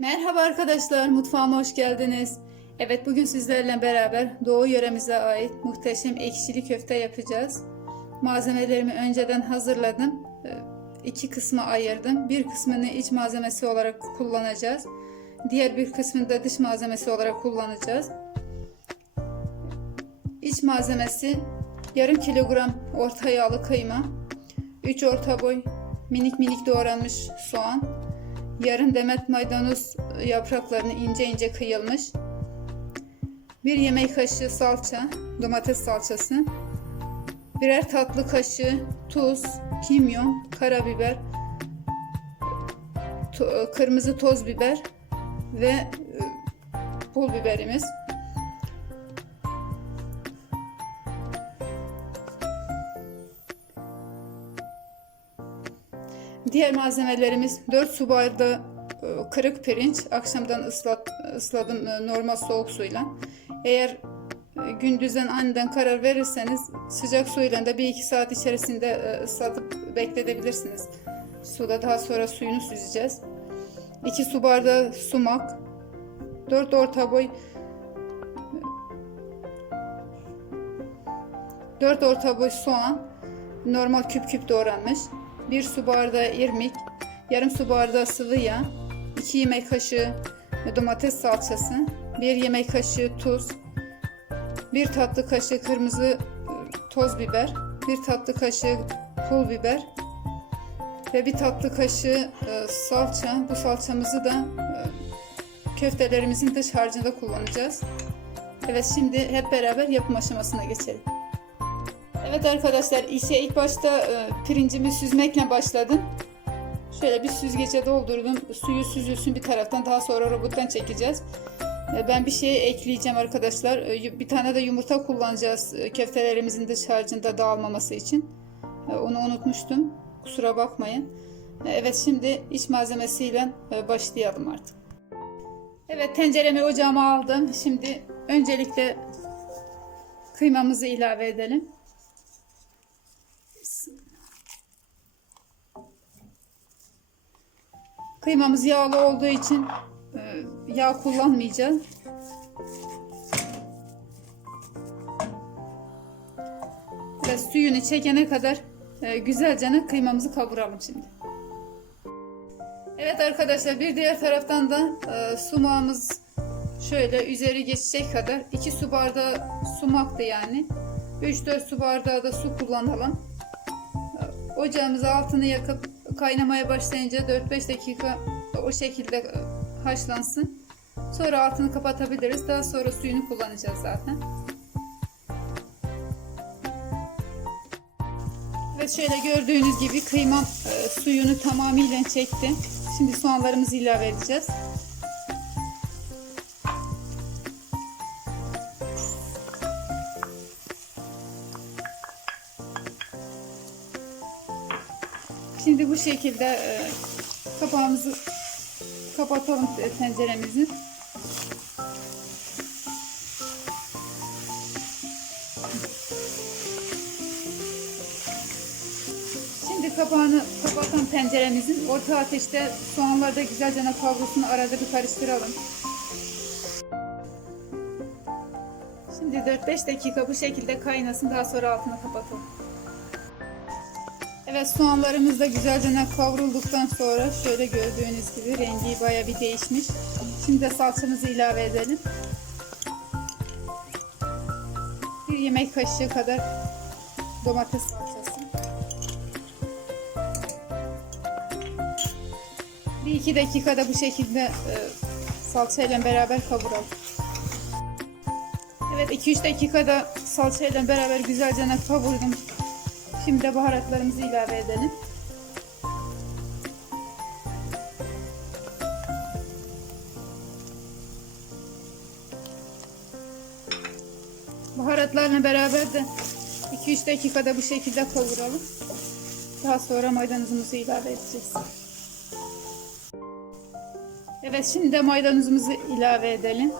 Merhaba arkadaşlar, mutfağıma hoş geldiniz. Evet, bugün sizlerle beraber Doğu yöremize ait muhteşem ekşili köfte yapacağız. Malzemelerimi önceden hazırladım. Ee, İki kısma ayırdım. Bir kısmını iç malzemesi olarak kullanacağız. Diğer bir kısmını da dış malzemesi olarak kullanacağız. İç malzemesi yarım kilogram orta yağlı kıyma, 3 orta boy minik minik doğranmış soğan, yarım demet maydanoz yapraklarını ince ince kıyılmış, bir yemek kaşığı salça, domates salçası, birer tatlı kaşığı tuz, kimyon, karabiber, to- kırmızı toz biber ve e, pul biberimiz. Diğer malzemelerimiz 4 su bardağı e, kırık pirinç. Akşamdan ıslat, ısladım e, normal soğuk suyla. Eğer e, gündüzden aniden karar verirseniz sıcak suyla da 1-2 saat içerisinde ıslatıp bekletebilirsiniz. Suda daha sonra suyunu süzeceğiz. 2 su bardağı sumak. 4 orta boy 4 orta boy soğan normal küp küp doğranmış. 1 su bardağı irmik, yarım su bardağı sıvı yağ, 2 yemek kaşığı domates salçası, 1 yemek kaşığı tuz, 1 tatlı kaşığı kırmızı e, toz biber, 1 tatlı kaşığı pul biber ve 1 tatlı kaşığı e, salça. Bu salçamızı da e, köftelerimizin dış harcında kullanacağız. Evet şimdi hep beraber yapım aşamasına geçelim. Evet arkadaşlar işe ilk başta e, pirincimi süzmekle başladım. Şöyle bir süzgece doldurdum. Suyu süzülsün bir taraftan daha sonra robottan çekeceğiz. E, ben bir şey ekleyeceğim arkadaşlar. E, bir tane de yumurta kullanacağız köftelerimizin dış harcında dağılmaması için. Onu unutmuştum. Kusura bakmayın. Evet şimdi iç malzemesiyle başlayalım artık. Evet tenceremi ocağıma aldım. Şimdi öncelikle kıymamızı ilave edelim. Kıymamız yağlı olduğu için e, yağ kullanmayacağız. Ve suyunu çekene kadar e, güzelce kıymamızı kavuralım şimdi. Evet arkadaşlar bir diğer taraftan da e, sumağımız şöyle üzeri geçecek kadar 2 su bardağı sumaktı yani. 3-4 su bardağı da su kullanalım. Ocağımızı altını yakıp kaynamaya başlayınca 4-5 dakika o şekilde haşlansın. Sonra altını kapatabiliriz. Daha sonra suyunu kullanacağız zaten. Evet şöyle gördüğünüz gibi kıymam e, suyunu tamamıyla çekti. Şimdi soğanlarımızı ilave edeceğiz. Şimdi bu şekilde e, kapağımızı kapatalım tenceremizin. Şimdi kapağını kapatan tenceremizin orta ateşte soğanlar da güzelce kavrulsun arada bir karıştıralım. Şimdi 4-5 dakika bu şekilde kaynasın daha sonra altını kapatalım. Evet soğanlarımız da güzelce kavrulduktan sonra şöyle gördüğünüz gibi rengi baya bir değişmiş. Şimdi de salçamızı ilave edelim. Bir yemek kaşığı kadar domates salçası. Bir iki dakikada bu şekilde e, salçayla beraber kavuralım. Evet 2-3 dakikada salçayla beraber güzelce kavurdum. Şimdi de baharatlarımızı ilave edelim. Baharatlarla beraber de 2-3 dakikada bu şekilde kavuralım. Daha sonra maydanozumuzu ilave edeceğiz. Evet şimdi de maydanozumuzu ilave edelim.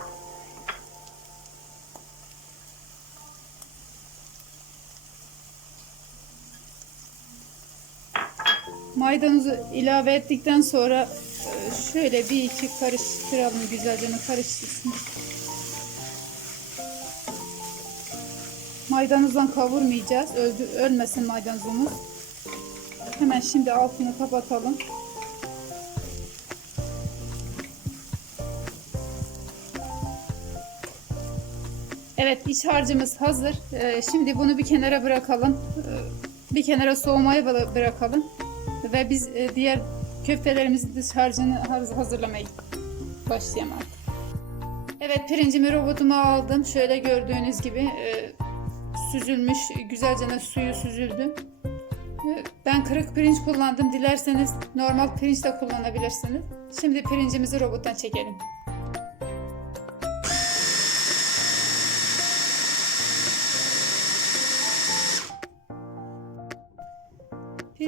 İlave ettikten sonra e, şöyle bir iki karıştıralım güzelce karıştırsın. Maydanozdan kavurmayacağız. Öldü, ölmesin maydanozumuz. Hemen şimdi altını kapatalım. Evet iç harcımız hazır. Ee, şimdi bunu bir kenara bırakalım. Ee, bir kenara soğumaya bıra- bırakalım. Ve biz e, diğer köftelerimizi dış harcını haz- hazırlamaya başlayalım artık. Evet pirincimi robotuma aldım. Şöyle gördüğünüz gibi e, süzülmüş. Güzelce suyu süzüldü. E, Ben kırık pirinç kullandım. Dilerseniz normal pirinç de kullanabilirsiniz. Şimdi pirincimizi robottan çekelim.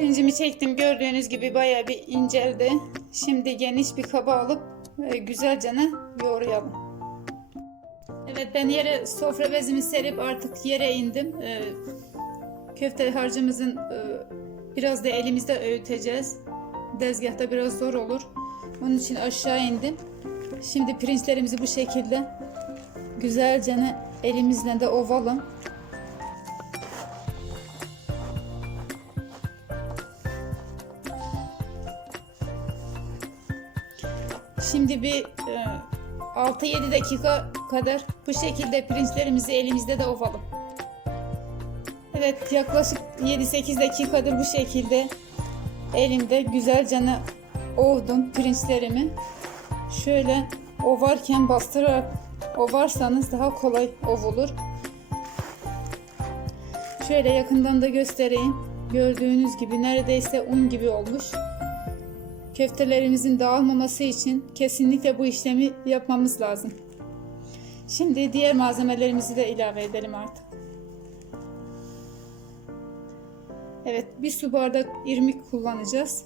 Pirincimi çektim. Gördüğünüz gibi bayağı bir inceldi. Şimdi geniş bir kaba alıp e, güzelce yoğuralım. Evet ben yere sofra bezimi serip artık yere indim. E, köfte harcımızın e, biraz da elimizde öğüteceğiz. Dezgahta biraz zor olur. Onun için aşağı indim. Şimdi pirinçlerimizi bu şekilde güzelce elimizle de ovalım. Şimdi bir e, 6-7 dakika kadar bu şekilde pirinçlerimizi elimizde de ovalım. Evet yaklaşık 7-8 dakikadır bu şekilde elimde güzelce ovdum pirinçlerimi. Şöyle ovarken bastırarak ovarsanız daha kolay ovulur. Şöyle yakından da göstereyim. Gördüğünüz gibi neredeyse un gibi olmuş. Köftelerimizin dağılmaması için kesinlikle bu işlemi yapmamız lazım. Şimdi diğer malzemelerimizi de ilave edelim artık. Evet, bir su bardak irmik kullanacağız.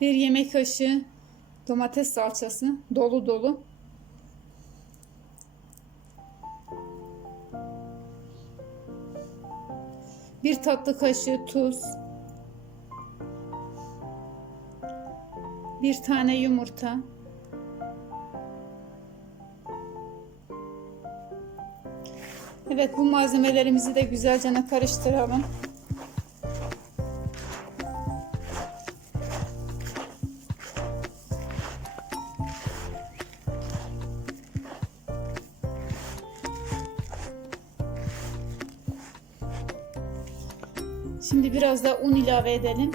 Bir yemek kaşığı domates salçası dolu dolu. Bir tatlı kaşığı tuz. Bir tane yumurta. Evet bu malzemelerimizi de güzelce karıştıralım. Şimdi biraz da un ilave edelim.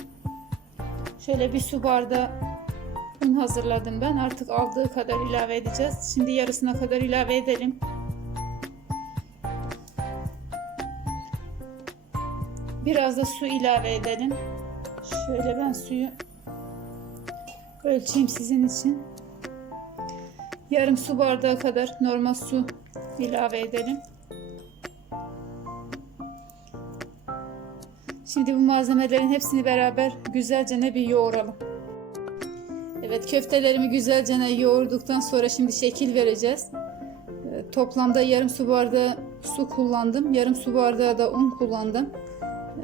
Şöyle bir su bardağı un hazırladım ben. Artık aldığı kadar ilave edeceğiz. Şimdi yarısına kadar ilave edelim. Biraz da su ilave edelim. Şöyle ben suyu ölçeyim sizin için. Yarım su bardağı kadar normal su ilave edelim. Şimdi bu malzemelerin hepsini beraber güzelce bir yoğuralım. Evet köftelerimi güzelce yoğurduktan sonra şimdi şekil vereceğiz. Ee, Toplamda yarım su bardağı su kullandım. Yarım su bardağı da un kullandım.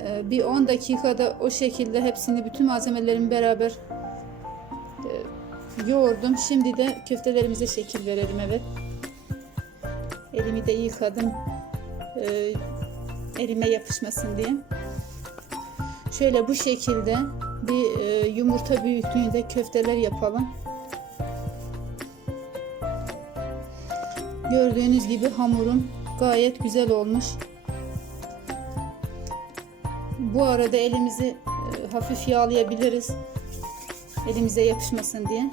Ee, Bir 10 dakikada o şekilde hepsini bütün malzemelerimi beraber e, yoğurdum. Şimdi de köftelerimize şekil verelim evet. Elimi de yıkadım. Ee, Elime yapışmasın diye. Şöyle bu şekilde bir e, yumurta büyüklüğünde köfteler yapalım. Gördüğünüz gibi hamurum gayet güzel olmuş. Bu arada elimizi e, hafif yağlayabiliriz. Elimize yapışmasın diye.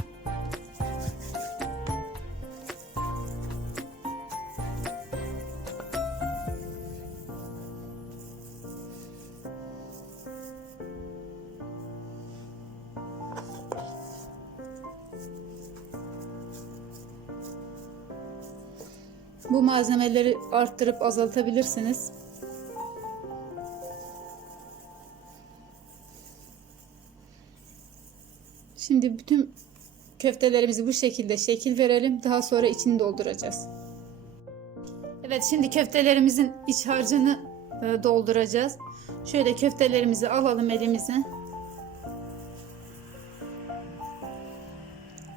Bu malzemeleri arttırıp azaltabilirsiniz. Şimdi bütün köftelerimizi bu şekilde şekil verelim. Daha sonra içini dolduracağız. Evet şimdi köftelerimizin iç harcını e, dolduracağız. Şöyle köftelerimizi alalım elimize.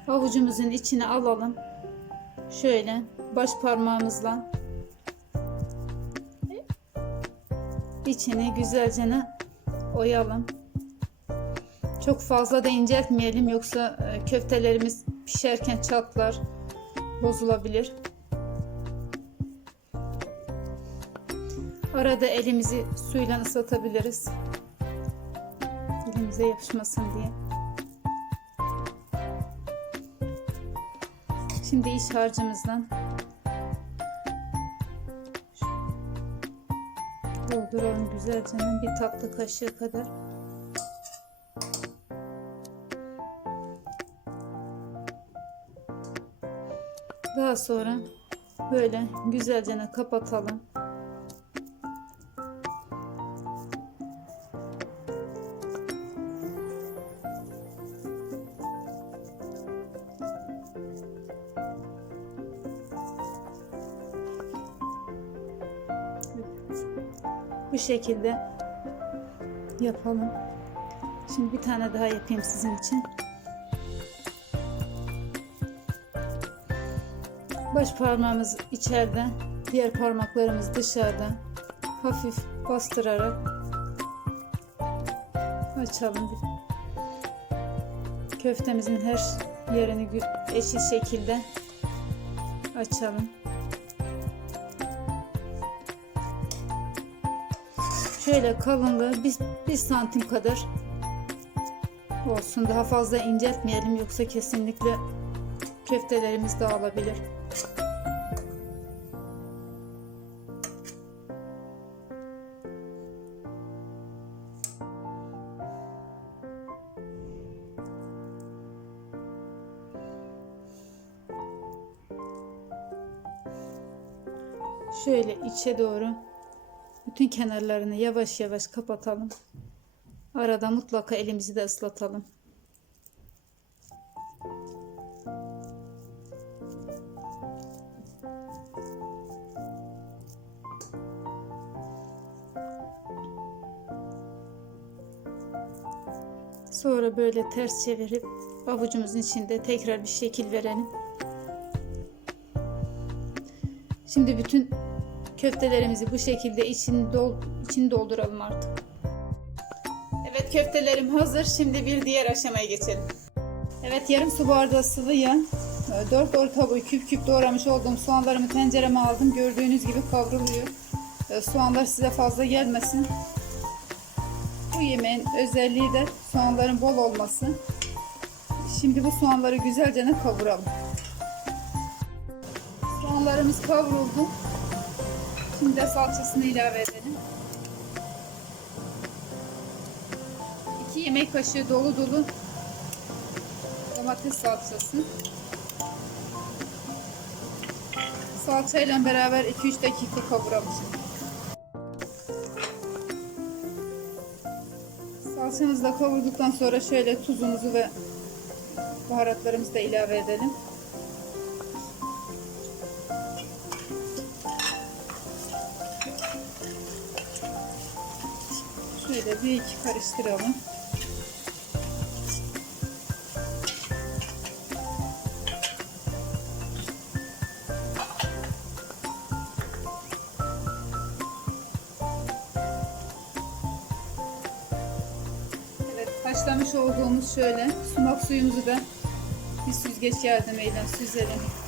Avucumuzun içine alalım. Şöyle baş parmağımızla içini güzelce oyalım. Çok fazla da inceltmeyelim yoksa e, köftelerimiz pişerken çatlar, bozulabilir. Arada elimizi suyla ıslatabiliriz. Elimize yapışmasın diye. Şimdi iç harcımızdan dolduralım güzelce bir tatlı kaşığı kadar. Daha sonra böyle güzelce kapatalım. Bu şekilde yapalım. Şimdi bir tane daha yapayım sizin için. Baş parmağımız içeride, diğer parmaklarımız dışarıda. Hafif bastırarak açalım. Köftemizin her yerini eşit şekilde açalım. Şöyle kalınlığı bir, santim kadar olsun. Daha fazla inceltmeyelim yoksa kesinlikle köftelerimiz dağılabilir. Şöyle içe doğru bütün kenarlarını yavaş yavaş kapatalım. Arada mutlaka elimizi de ıslatalım. Sonra böyle ters çevirip avucumuzun içinde tekrar bir şekil verelim. Şimdi bütün köftelerimizi bu şekilde için, dol, için dolduralım artık. Evet köftelerim hazır. Şimdi bir diğer aşamaya geçelim. Evet yarım su bardağı sıvı yağ, 4 orta boy küp küp doğramış olduğum soğanlarımı tencereme aldım. Gördüğünüz gibi kavruluyor. E, Soğanlar size fazla gelmesin. Bu yemeğin özelliği de soğanların bol olması. Şimdi bu soğanları güzelce kavuralım. Soğanlarımız kavruldu. Şimdi de salçasını ilave edelim. 2 yemek kaşığı dolu dolu domates salçası. Salçayla beraber 2-3 dakika kavuralım da kavurduktan sonra şöyle tuzumuzu ve baharatlarımızı da ilave edelim. Bir iki karıştıralım. Evet, haşlamış olduğumuz şöyle sumak suyumuzu da bir süzgeç yardımıyla süzelim.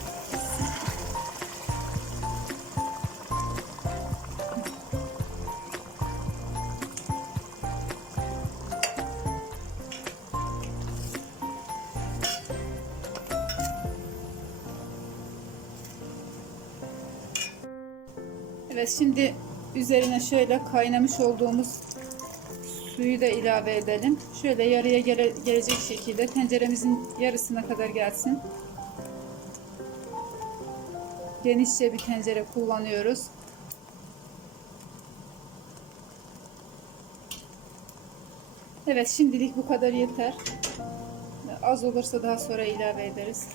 Evet şimdi üzerine şöyle kaynamış olduğumuz suyu da ilave edelim. Şöyle yarıya gele, gelecek şekilde tenceremizin yarısına kadar gelsin. Genişçe bir tencere kullanıyoruz. Evet şimdilik bu kadar yeter. Az olursa daha sonra ilave ederiz.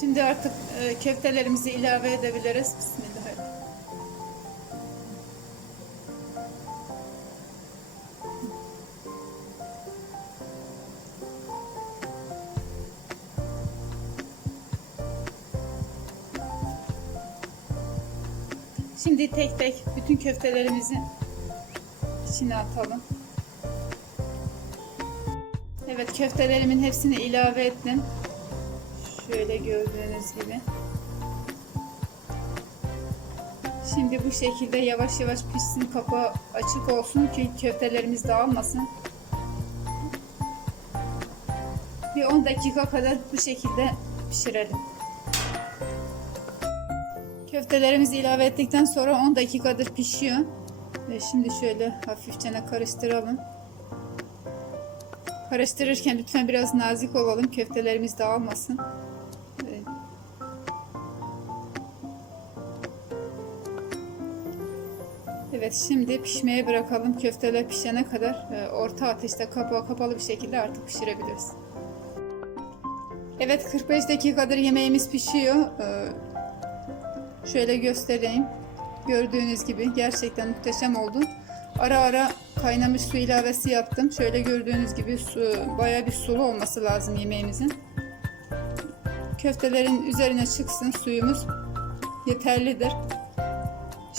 Şimdi artık e, köftelerimizi ilave edebiliriz. Bismillah. Şimdi tek tek bütün köftelerimizi içine atalım. Evet köftelerimin hepsini ilave ettim. Şöyle gördüğünüz gibi. Şimdi bu şekilde yavaş yavaş pişsin kapağı açık olsun ki köftelerimiz dağılmasın. Bir 10 dakika kadar bu şekilde pişirelim. Köftelerimizi ilave ettikten sonra 10 dakikadır pişiyor. Ve şimdi şöyle hafifçe karıştıralım. Karıştırırken lütfen biraz nazik olalım. Köftelerimiz dağılmasın. Evet. Şimdi pişmeye bırakalım. Köfteler pişene kadar e, orta ateşte kapağı kapalı bir şekilde artık pişirebiliriz. Evet 45 dakikadır yemeğimiz pişiyor. Şöyle göstereyim. Gördüğünüz gibi gerçekten muhteşem oldu. Ara ara kaynamış su ilavesi yaptım. Şöyle gördüğünüz gibi su, bayağı bir sulu olması lazım yemeğimizin. Köftelerin üzerine çıksın suyumuz yeterlidir.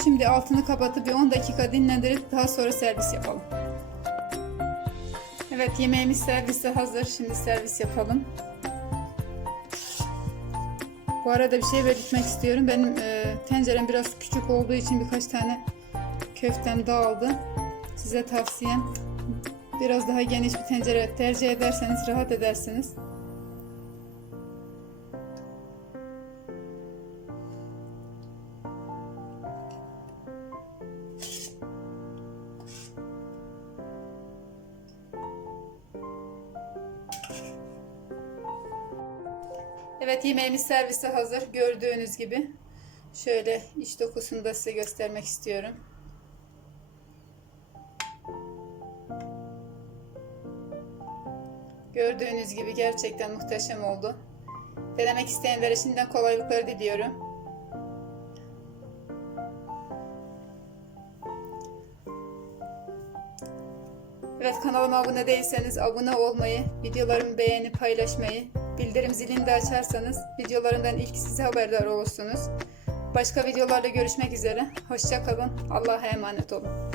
Şimdi altını kapatıp bir 10 dakika dinlendirip daha sonra servis yapalım. Evet yemeğimiz servise hazır. Şimdi servis yapalım. Bu arada bir şey belirtmek istiyorum. Benim e, tencerem biraz küçük olduğu için birkaç tane köftem dağıldı. Size tavsiyem biraz daha geniş bir tencere tercih ederseniz rahat edersiniz. Yemeğimiz servise hazır. Gördüğünüz gibi. Şöyle iç dokusunu da size göstermek istiyorum. Gördüğünüz gibi gerçekten muhteşem oldu. Denemek isteyenlere şimdiden kolaylıklar diliyorum. Evet kanalıma abone değilseniz abone olmayı, videolarımı beğenip paylaşmayı, bildirim zilini de açarsanız videolarımdan ilk size haberdar olursunuz. Başka videolarda görüşmek üzere. Hoşçakalın. Allah'a emanet olun.